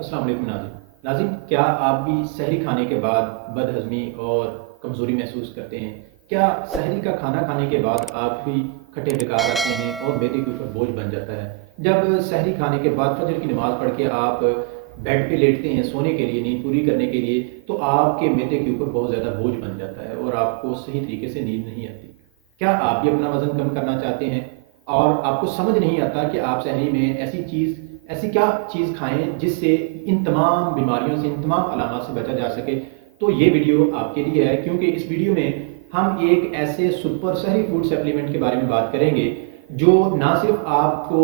अस्सलाम वालेकुम नाज़रीन। क्या आप भी सहरी खाने के बाद बदहज़मी और कमज़ोरी महसूस करते हैं? क्या सहरी का खाना खाने के बाद आप भी खट्टे डकार आते हैं और मैदे के ऊपर बोझ बन जाता है? जब सहरी खाने के बाद फजर की नमाज़ पढ़ के आप बेड पे लेटते हैं सोने के लिए, नींद पूरी करने के लिए, तो आपके मैदे के ऊपर बहुत ज़्यादा बोझ बन जाता है और आपको सही तरीके से नींद नहीं आती। क्या आप भी अपना वज़न कम करना चाहते हैं और आपको समझ नहीं आता कि आप सहरी में ऐसी क्या चीज़ खाएं जिससे इन तमाम बीमारियों से, इन तमाम अलामत से बचा जा सके? तो ये वीडियो आपके लिए है, क्योंकि इस वीडियो में हम एक ऐसे सुपर सहरी फूड सप्लीमेंट के बारे में बात करेंगे जो ना सिर्फ आपको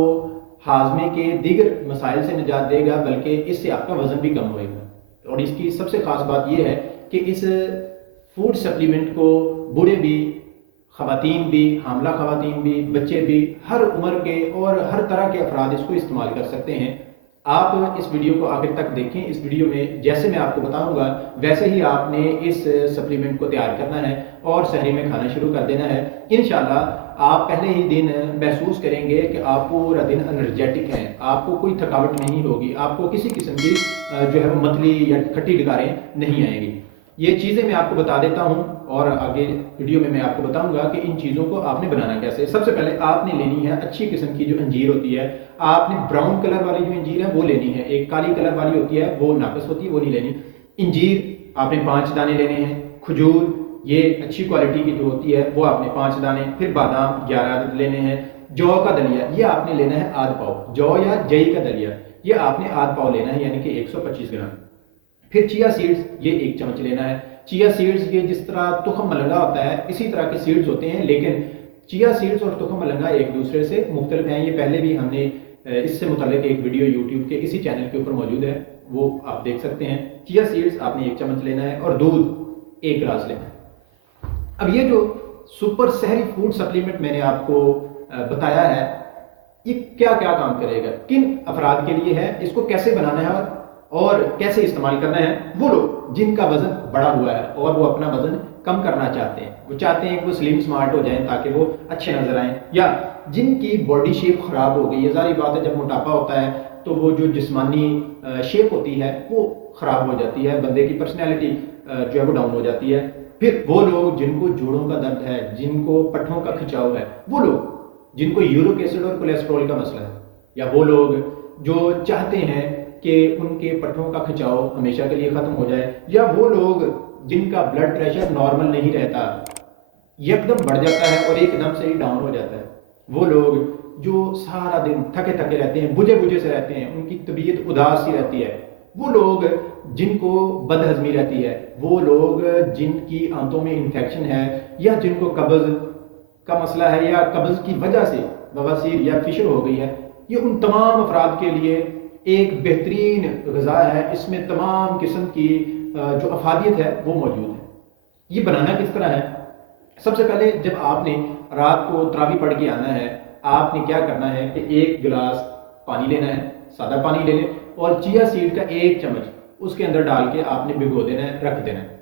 हाजमे के दीगर मसाइल से निजात देगा, बल्कि इससे आपका वज़न भी कम होएगा। और इसकी सबसे ख़ास बात यह है कि इस फूड सप्लीमेंट को बूढ़े भी, ख़वातीन भी, हामला ख़वातीन भी, बच्चे भी, हर उम्र के और हर तरह के अफराद इसको इस्तेमाल कर सकते हैं। आप इस वीडियो को आखिर तक देखें। इस वीडियो में जैसे मैं आपको बताऊंगा वैसे ही आपने इस सप्लीमेंट को तैयार करना है और सहरी में खाना शुरू कर देना है। इंशाल्लाह आप पहले ही दिन महसूस करेंगे कि आप पूरा दिन एनर्जेटिक हैं, आपको कोई थकावट नहीं होगी, आपको किसी किस्म की जो है वो मतली या खट्टी डकारें नहीं आएंगी। ये चीज़ें मैं आपको बता देता हूँ और आगे वीडियो में मैं आपको बताऊंगा कि इन चीज़ों को आपने बनाना कैसे। सबसे पहले आपने लेनी है अच्छी किस्म की जो अंजीर होती है। आपने ब्राउन कलर वाली जो अंजीर है वो लेनी है, एक काली कलर वाली होती है वो नाकस होती है, वो नहीं लेनी। अंजीर आपने 5 दाने लेने हैं। खजूर ये अच्छी क्वालिटी की जो होती है वो आपने 5 दाने। फिर बादाम 11 लेने हैं। जौ का दलिया ये आपने लेना है आध पाव। जौ या जई का दलिया ये आपने आध पाव लेना है, यानी कि 125 ग्राम। फिर चिया सीड्स ये 1 चम्मच लेना है। चिया सीड्स ये जिस तरह तुखम मलंगा होता है इसी तरह के सीड्स होते हैं, लेकिन चिया सीड्स और तुखम मलंगा एक दूसरे से मुख्तलिफ हैं। ये पहले भी हमने इससे मुतालिक एक वीडियो यूट्यूब के इसी चैनल के ऊपर मौजूद है, वो आप देख सकते हैं। चिया सीड्स आपने 1 चम्मच लेना है और दूध 1 गिलास लेना है। अब ये जो सुपर सहरी फूड सप्लीमेंट मैंने आपको बताया है ये क्या क्या काम करेगा, किन अफराद के लिए है, इसको कैसे बनाना है और कैसे इस्तेमाल करना है। वो लोग जिनका वजन बढ़ा हुआ है और वो अपना वजन कम करना चाहते हैं, वो चाहते हैं कि वो स्लिम स्मार्ट हो जाएं ताकि वो अच्छे नजर आएं, या जिनकी बॉडी शेप खराब हो गई है। जारी बात है जब मोटापा होता है तो वो जो जिस्मानी शेप होती है वो खराब हो जाती है, बंदे की पर्सनैलिटी जो है वो डाउन हो जाती है। फिर वो लोग जिनको जोड़ों का दर्द है, जिनको पट्ठों का खिंचाव है, वो लोग जिनको यूरिक एसिड और कोलेस्ट्रॉल का मसला है, या वो लोग जो चाहते हैं कि उनके पट्ठों का खिंचाव हमेशा के लिए खत्म हो जाए, या वो लोग जिनका ब्लड प्रेशर नॉर्मल नहीं रहता, एकदम बढ़ जाता है और एकदम से ही डाउन हो जाता है, वो लोग जो सारा दिन थके थके रहते हैं, बुझे बुझे से रहते हैं, उनकी तबीयत उदास सी रहती है, वो लोग जिनको बदहजमी रहती है, वो लोग जिनकी आंतों में इन्फेक्शन है, या जिनको कब्ज का मसला है या कब्ज की वजह से बवासीर या फिशर हो गई है, ये उन तमाम अफराद के लिए एक बेहतरीन ग़िज़ा है। इसमें तमाम किस्म की जो अफादियत है वो मौजूद है। ये बनाना किस तरह है? सबसे पहले जब आपने रात को तरावी पढ़ के आना है, आपने क्या करना है कि 1 गिलास पानी लेना है, सादा पानी ले लें, और चिया सीड का 1 चम्मच उसके अंदर डाल के आपने भिगो देना है, रख देना है।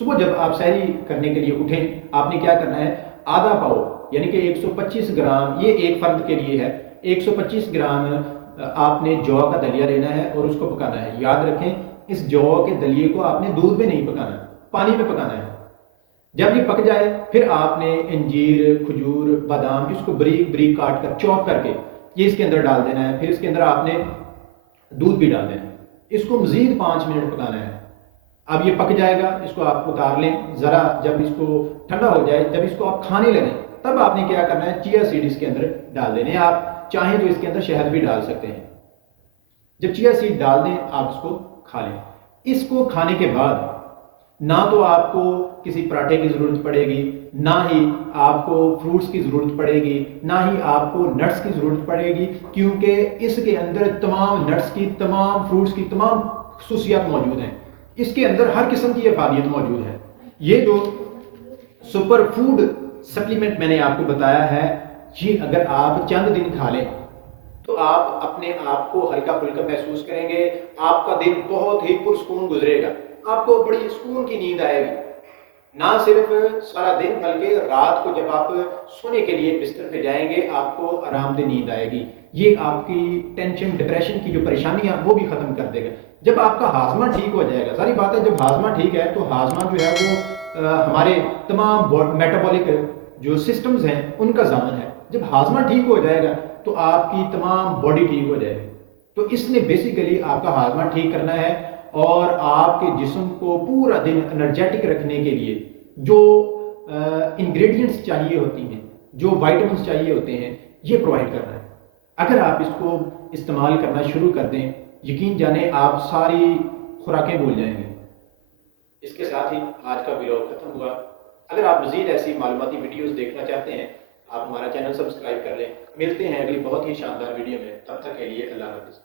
सुबह जब आप सहरी करने के लिए उठें, आपने क्या करना है, आधा पाव यानी कि 125 ग्राम, ये एक फर्द के लिए है, 125 ग्राम आपने जौ का दलिया लेना है और उसको पकाना है। याद रखें इस जौ के दलिए को आपने दूध में नहीं पकाना, पानी में पकाना है। जब ये पक जाए फिर आपने अंजीर, खजूर, बादाम इसको बरीक बरीक काट कर चॉप करके ये इसके अंदर डाल देना है। फिर इसके अंदर आपने दूध भी डाल देना है। इसको मजीद 5 मिनट पकाना है। अब ये पक जाएगा, इसको आप उतार लें। ज़रा जब इसको ठंडा हो जाए, जब इसको आप खाने लगें, तब आपने क्या करना है, चिया सीड इसके अंदर डाल देने। आप चाहें तो इसके अंदर शहद भी डाल सकते हैं। जब चिया सीड डाल दें आप इसको खा लें। इसको खाने के बाद ना तो आपको किसी पराठे की ज़रूरत पड़ेगी, ना ही आपको फ्रूट्स की ज़रूरत पड़ेगी, ना ही आपको नट्स की ज़रूरत पड़ेगी, क्योंकि इसके अंदर तमाम नट्स की, तमाम फ्रूट्स की तमाम खसूसियात मौजूद हैं। इसके अंदर हर किस्म की अफादियत मौजूद है। ये जो सुपर फूड सप्लीमेंट मैंने आपको बताया है, ये अगर आप चंद दिन खा लें तो आप अपने आप को हल्का फुल्का महसूस करेंगे। आपका दिन बहुत ही पुरसकून गुजरेगा, आपको बड़ी सुकून की नींद आएगी। ना सिर्फ सारा दिन बल्कि रात को जब आप सोने के लिए बिस्तर पे जाएंगे आपको आरामदेह नींद आएगी। یہ آپ کی ٹینشن ڈپریشن کی جو پریشانیاں وہ بھی ختم کر دے گا. جب آپ کا ہاضمہ ٹھیک ہو جائے گا، ساری بات ہے، جب ہاضمہ ٹھیک ہے تو ہاضمہ جو ہے وہ ہمارے تمام میٹابولک جو سسٹمز ہیں ان کا ضامن ہے. جب ہاضمہ ٹھیک ہو جائے گا تو آپ کی تمام باڈی ٹھیک ہو جائے گی. تو اس نے بیسیکلی آپ کا ہاضمہ ٹھیک کرنا ہے، اور آپ کے جسم کو پورا دن انرجیٹک رکھنے کے لیے جو انگریڈینٹس چاہیے ہوتی ہیں، جو وائٹامنس چاہیے ہوتے ہیں، یہ پرووائڈ کرنا ہے. اگر آپ اس کو استعمال کرنا شروع کر دیں، یقین جانیں آپ ساری خوراکیں بھول جائیں گے. اس کے ساتھ ہی آج کا ویڈیو ختم ہوا. اگر آپ مزید ایسی معلوماتی ویڈیوز دیکھنا چاہتے ہیں، آپ ہمارا چینل سبسکرائب کر لیں. ملتے ہیں اگلی بہت ہی شاندار ویڈیو میں، تب تک کے لیے اللہ حافظ.